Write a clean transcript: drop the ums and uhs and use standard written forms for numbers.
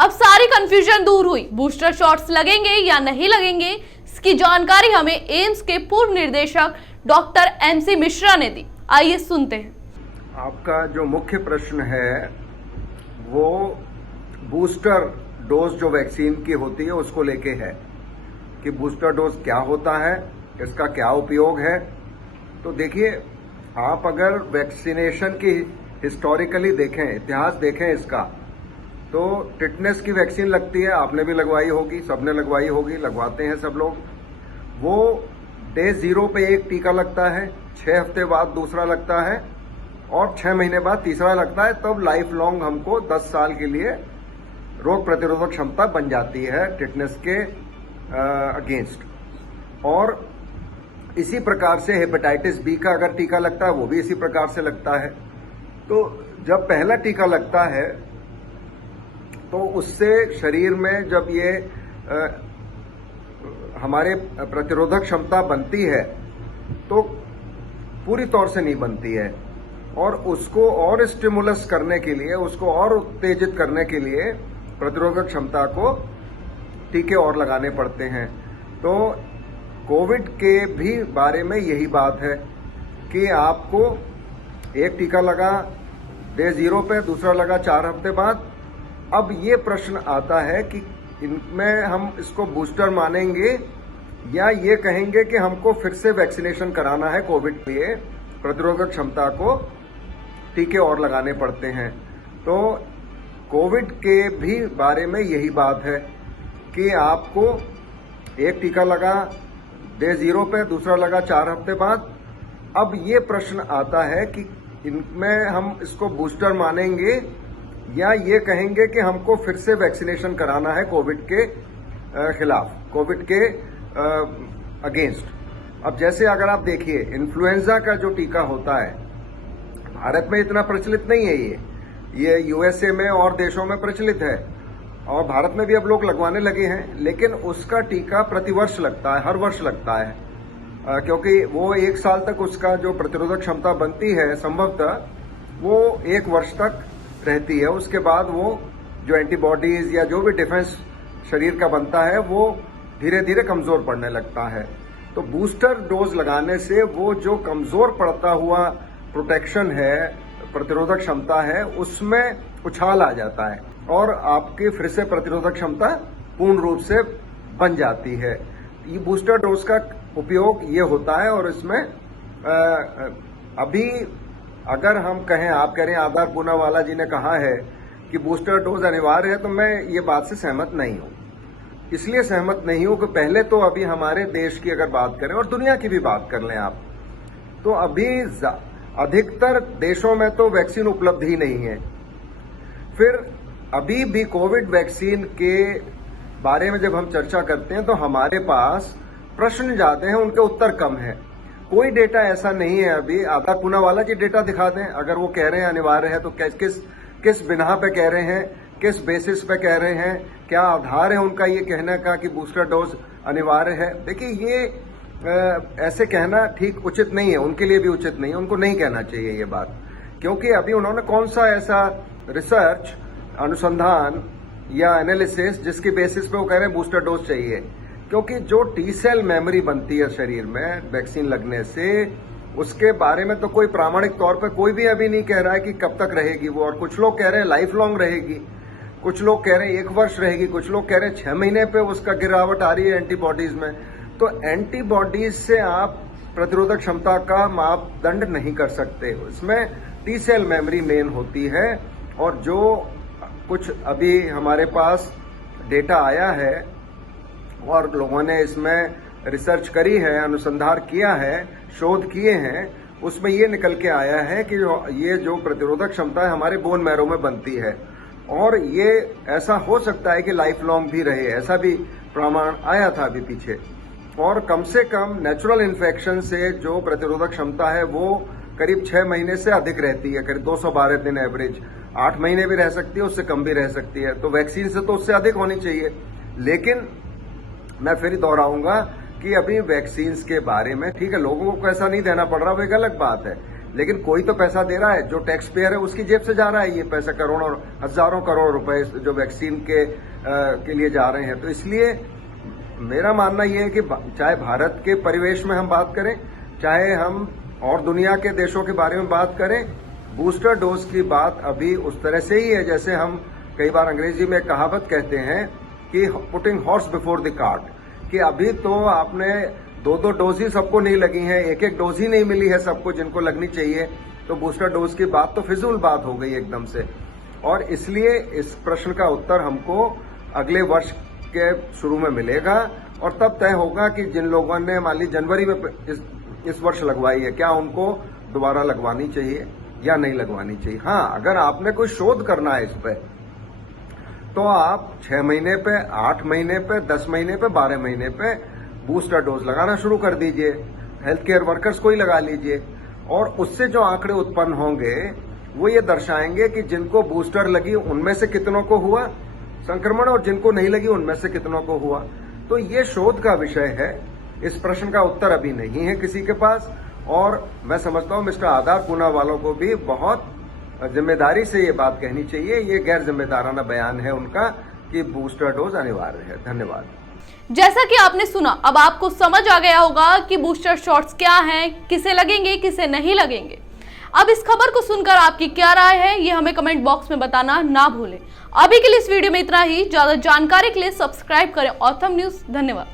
अब सारी कंफ्यूजन दूर हुई। बूस्टर शॉट्स लगेंगे या नहीं लगेंगे, इसकी जानकारी हमें एम्स के पूर्व निदेशक डॉक्टर MC मिश्रा ने दी। आइए सुनते हैं। आपका जो मुख्य प्रश्न है वो बूस्टर डोज जो वैक्सीन की होती है उसको लेके है कि बूस्टर डोज क्या होता है, इसका क्या उपयोग है। तो देखिए, आप अगर वैक्सीनेशन की हिस्टोरिकली देखें, इतिहास देखें इसका, तो टिटनेस की वैक्सीन लगती है, आपने भी लगवाई होगी, सबने लगवाई होगी, लगवाते हैं सब लोग। वो डे 0 पे एक टीका लगता है, 6 हफ्ते बाद दूसरा लगता है और 6 महीने बाद तीसरा लगता है। तब लाइफ लॉन्ग हमको 10 साल के लिए रोग प्रतिरोधक क्षमता बन जाती है टिटनेस के अगेंस्ट। और इसी प्रकार से हेपेटाइटिस बी का अगर टीका लगता है वो भी इसी प्रकार से लगता है। तो जब पहला टीका लगता है तो उससे शरीर में जब ये हमारे प्रतिरोधक क्षमता बनती है तो पूरी तौर से नहीं बनती है, और उसको और स्टिमुलस करने के लिए, उसको और उत्तेजित करने के लिए प्रतिरोधक क्षमता को टीके और लगाने पड़ते हैं। तो कोविड के भी बारे में यही बात है कि आपको एक टीका लगा डे 0 पे, दूसरा लगा 4 हफ्ते बाद। अब ये प्रश्न आता है कि इनमें हम इसको बूस्टर मानेंगे या ये कहेंगे कि हमको फिर से वैक्सीनेशन कराना है कोविड के लिए, प्रतिरोधक क्षमता को टीके और लगाने पड़ते हैं। तो कोविड के भी बारे में यही बात है कि आपको एक टीका लगा डे 0 पे, दूसरा लगा 4 हफ्ते बाद। अब ये प्रश्न आता है कि इनमें हम इसको बूस्टर मानेंगे या ये कहेंगे कि हमको फिर से वैक्सीनेशन कराना है कोविड के खिलाफ, कोविड के अगेंस्ट। अब जैसे अगर आप देखिए, इन्फ्लुएंजा का जो टीका होता है भारत में इतना प्रचलित नहीं है, ये USA में और देशों में प्रचलित है और भारत में भी अब लोग लगवाने लगे हैं। लेकिन उसका टीका प्रतिवर्ष लगता है, हर वर्ष लगता है, क्योंकि वो 1 साल तक उसका जो प्रतिरोधक क्षमता बनती है संभवतः वो 1 वर्ष तक रहती है। उसके बाद वो जो एंटीबॉडीज या जो भी डिफेंस शरीर का बनता है वो धीरे धीरे कमजोर पड़ने लगता है। तो बूस्टर डोज लगाने से वो जो कमजोर पड़ता हुआ प्रोटेक्शन है, प्रतिरोधक क्षमता है, उसमें उछाल आ जाता है और आपकी फिर से प्रतिरोधक क्षमता पूर्ण रूप से बन जाती है। ये बूस्टर डोज का उपयोग ये होता है। और इसमें अभी अगर हम कहें, आप कह रहे हैं आधार पूनावाला जी ने कहा है कि बूस्टर डोज अनिवार्य है, तो मैं ये बात से सहमत नहीं हूं। इसलिए सहमत नहीं हूं कि पहले तो अभी हमारे देश की अगर बात करें और दुनिया की भी बात कर लें आप, तो अभी अधिकतर देशों में तो वैक्सीन उपलब्ध ही नहीं है। फिर अभी भी कोविड वैक्सीन के बारे में जब हम चर्चा करते हैं तो हमारे पास प्रश्न जाते हैं, उनके उत्तर कम है। कोई डेटा ऐसा नहीं है अभी। आधार पूनावाला जी डेटा दिखा दें, अगर वो कह रहे हैं अनिवार्य है तो किस बिना पे कह रहे हैं, किस बेसिस पे कह रहे हैं, क्या आधार है उनका ये कहने का कि बूस्टर डोज अनिवार्य है। देखिए, ये ऐसे कहना ठीक उचित नहीं है, उनके लिए भी उचित नहीं है, उनको नहीं कहना चाहिए ये बात। क्योंकि अभी उन्होंने कौन सा ऐसा रिसर्च, अनुसंधान या एनालिसिस जिसकी बेसिस पे वो कह रहे हैं बूस्टर डोज चाहिए। क्योंकि जो T सेल मेमोरी बनती है शरीर में वैक्सीन लगने से, उसके बारे में तो कोई प्रामाणिक तौर पर कोई भी अभी नहीं कह रहा है कि कब तक रहेगी वो। और कुछ लोग कह रहे हैं लाइफ लॉन्ग रहेगी, कुछ लोग कह रहे हैं 1 वर्ष रहेगी, कुछ लोग कह रहे हैं 6 महीने पे उसका गिरावट आ रही है एंटीबॉडीज में। तो एंटीबॉडीज से आप प्रतिरोधक क्षमता का मापदंड नहीं कर सकते। इसमें T सेल मेमोरी मेन होती है। और जो कुछ अभी हमारे पास डेटा आया है और लोगों ने इसमें रिसर्च करी है, अनुसंधान किया है, शोध किए हैं, उसमें ये निकल के आया है कि ये जो प्रतिरोधक क्षमता है हमारे बोन मैरो में बनती है और ये ऐसा हो सकता है कि लाइफ लॉन्ग भी रहे। ऐसा भी प्रमाण आया था अभी पीछे। और कम से कम नेचुरल इन्फेक्शन से जो प्रतिरोधक क्षमता है वो करीब 6 महीने से अधिक रहती है, करीब 212 दिन एवरेज। 8 महीने भी रह सकती है, उससे कम भी रह सकती है। तो वैक्सीन से तो उससे अधिक होनी चाहिए। लेकिन मैं फिर दोहराऊंगा कि अभी वैक्सीन के बारे में, ठीक है, लोगों को ऐसा नहीं देना पड़ रहा, वो एक अलग बात है। लेकिन कोई तो पैसा दे रहा है, जो टैक्स पेयर है उसकी जेब से जा रहा है ये पैसा, करोड़ों हजारों करोड़ रुपए जो वैक्सीन के लिए जा रहे हैं। तो इसलिए मेरा मानना यह है कि चाहे भारत के परिवेश में हम बात करें, चाहे हम और दुनिया के देशों के बारे में बात करें, बूस्टर डोज की बात अभी उस तरह से ही है जैसे हम कई बार अंग्रेजी में कहावत कहते हैं कि putting horse before the cart, कि अभी तो आपने दो डोज ही सबको नहीं लगी हैं, एक डोज ही नहीं मिली है सबको जिनको लगनी चाहिए, तो बूस्टर डोज की बात तो फिजूल बात हो गई एकदम से। और इसलिए इस प्रश्न का उत्तर हमको अगले वर्ष के शुरू में मिलेगा और तब तय होगा कि जिन लोगों ने मान ली जनवरी में इस वर्ष लगवाई है, क्या उनको दोबारा लगवानी चाहिए या नहीं लगवानी चाहिए। हाँ, अगर आपने कोई शोध करना है इस पे, तो आप 6 महीने पे, 8 महीने पे, 10 महीने पे, 12 महीने पे बूस्टर डोज लगाना शुरू कर दीजिए, हेल्थ केयर वर्कर्स को ही लगा लीजिए, और उससे जो आंकड़े उत्पन्न होंगे वो ये दर्शाएंगे कि जिनको बूस्टर लगी उनमें से कितनों को हुआ संक्रमण और जिनको नहीं लगी उनमें से कितनों को हुआ। तो ये शोध का विषय है, इस प्रश्न का उत्तर अभी नहीं है किसी के पास, और मैं समझता हूं मिस्टर आधार पूना वालों को भी बहुत जिम्मेदारी से ये बात कहनी चाहिए। ये गैर जिम्मेदाराना बयान है उनका कि बूस्टर डोज अनिवार्य है। धन्यवाद। जैसा कि आपने सुना, अब आपको समझ आ गया होगा कि बूस्टर शॉट्स क्या हैं, किसे लगेंगे, किसे नहीं लगेंगे। अब इस खबर को सुनकर आपकी क्या राय है, ये हमें कमेंट बॉक्स में बताना ना भूलें। अभी के लिए इस वीडियो में इतना ही। ज्यादा जानकारी के लिए सब्सक्राइब करें ऑथम न्यूज। धन्यवाद।